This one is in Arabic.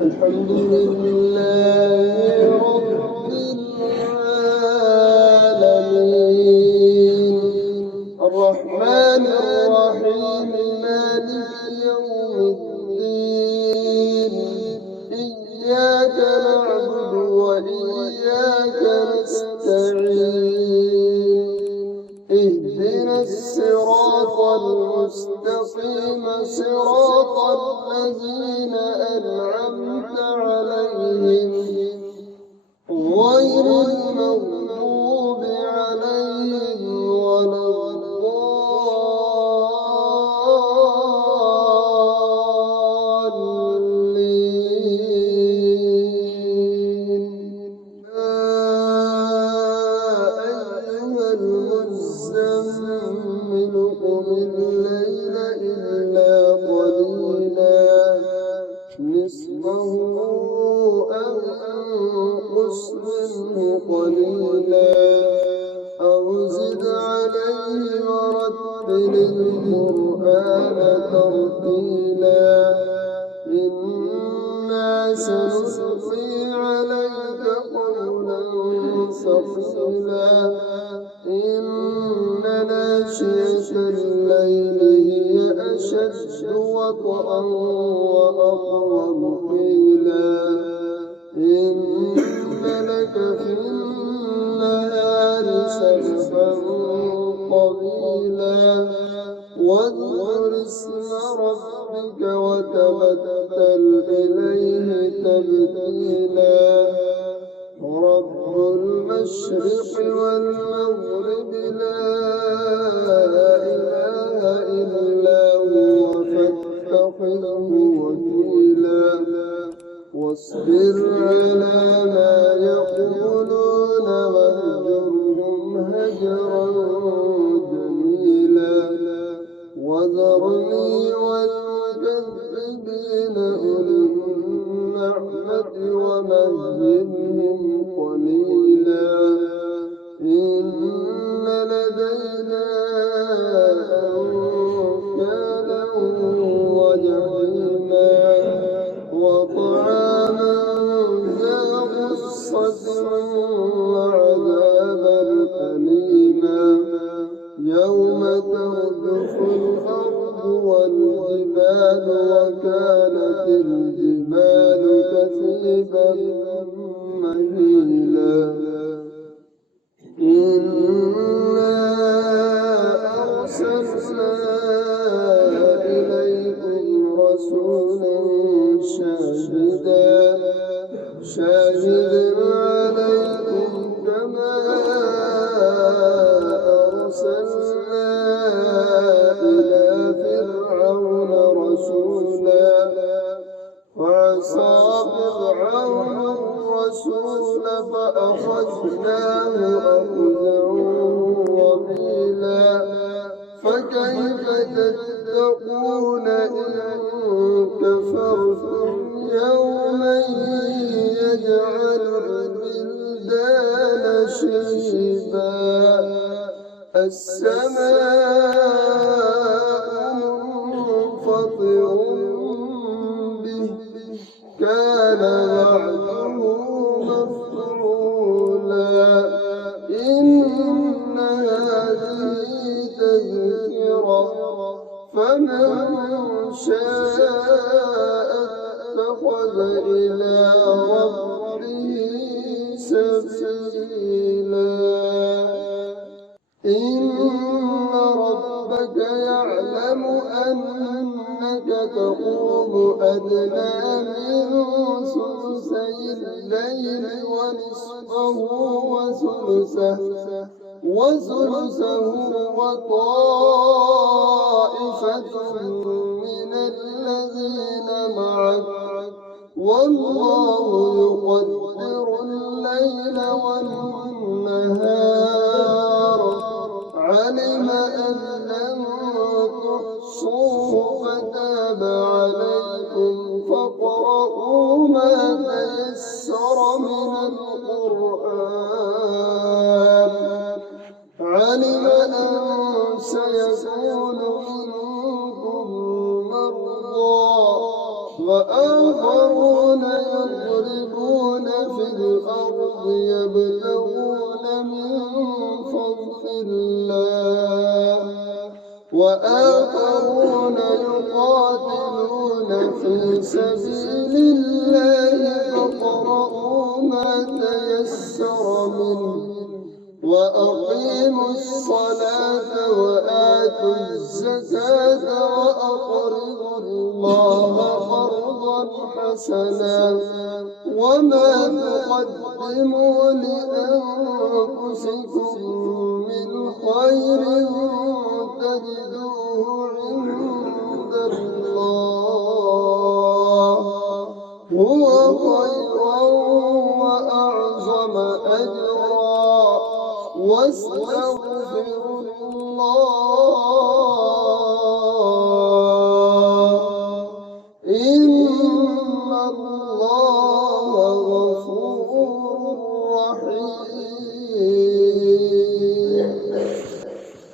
الحمد لله رب العالمين الرحمن الرحيم مالك يوم الدين إياك نعبد وإياك نستعين اهدنا الصراط المستقيم صراط الذين أنعمت عليهم غير المغضوب عليهم ولا الضالين. أيها المزمل قم الليل إلا قليلا نصفه أو انقص منه قليلا أو زد عليه ورتل القرآن ترتيلا إنا سنلقي عليك قولا ثقيلا إن ناشئة الليل هي أشد وطئا وأقوم قيلا إن لك في النهار سبحا طويلا واذكر اسم ربك وتبتل إليه تبتيلا رب المشرق والمغرب لا إله إلا هو فاتخذه وكيلا واصبر على ما يقولون واهجرهم هجرا جميلا وذرني والمكذبين أولي النعمة ومهلهم قليلا إن لدينا أنكالا وجحيما وطعاما ذا غصة وعذابا أليما يوم ترجف الأرض والجبال وكانت الجبال كثيبا مهيلا إنا أرسلنا إليكم رسولا شاهدا عليكم كما أرسلنا إلى فرعون رسولا فعصى فرعون الرسول فأخذناه أخذا وبيلا فكيف تتقون إن كفرتم يوما يجعل الولدان شيبا السماء منفطر به كان وعده مفعولا إن هذه تذكرة فمن شاء اتخذ إلى ربه سبيلا إن ربك يعلم أنك تقوم أدنى من ثلثي الليل ونصفه وثلثه وطائفة من الذين معك والله يقدر الليل والنهار علم أن لن تحصوه فتاب عليكم فاقرؤوا ما تيسر من القرآن علم أن سيكون منكم مرضى وآخرون يضربون في الأرض يبتغون من فضل الله وآخرون يقاتلون في سبيل الله فاقرؤوا ما تيسر منه وأقيموا الصلاة وآتوا الزكاة وأقرضوا الله قرضا حسنا وما تقدموا لأنفسكم من خير تجدوه عند الله هو خيرا وأعظم أجرا واستغفروا الله إن الله غفور